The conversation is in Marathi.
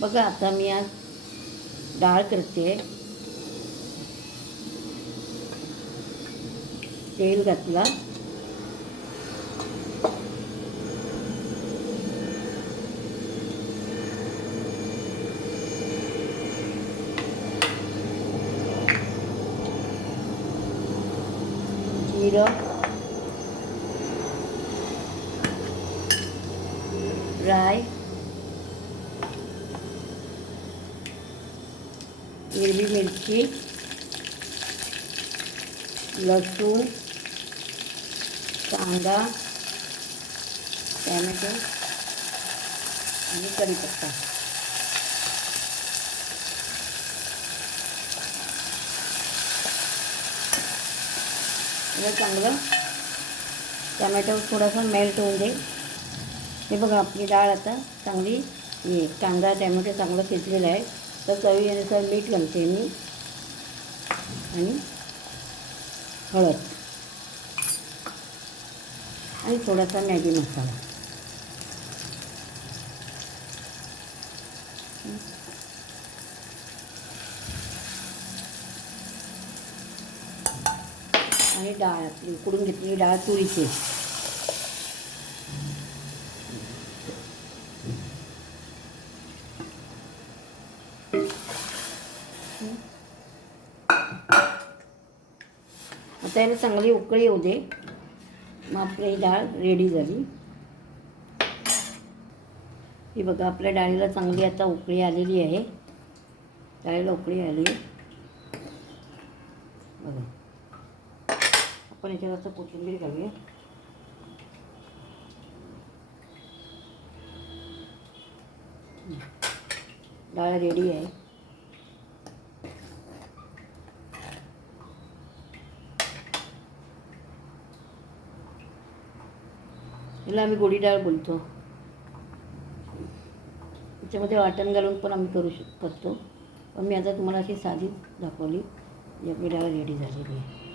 बघा आता मी आज डाळ करते. तेल घातला, जिरं, राई, हिरवी मिरची, लसूण, कांदा, टॅमॅटो आणि कढीपत्ता. हे चांगलं टॅमॅटो थोडासा मेल्ट होऊन दे. हे बघा आपली डाळ आता चांगली कांदा टॅमॅटो चांगलं शिजलेलं आहे. तर चवीनुसार मीठ घालते मी आणि हळद आणि थोडासा मॅगी मसाला. आणि डाळ आपली उकडून घेतलेली डाळ तुरीची. आता याला चांगली उकळी येऊ दे. मग आपली डाळ रेडी झाली. ही बघा आपल्या डाळीला चांगली आता उकळी आलेली आहे. डाळीला उकळी आली बघा. आपण याच्यावर आता कोथिंबीर घालूया. डाळ रेडी आहे. याला आम्ही गोडी डाळ बोलतो. त्याच्यामध्ये वाटण घालून पण आम्ही करतो. पण मी आता तुम्हाला अशी साधी दाखवली. जी आपली डाळ रेडी झालेली आहे.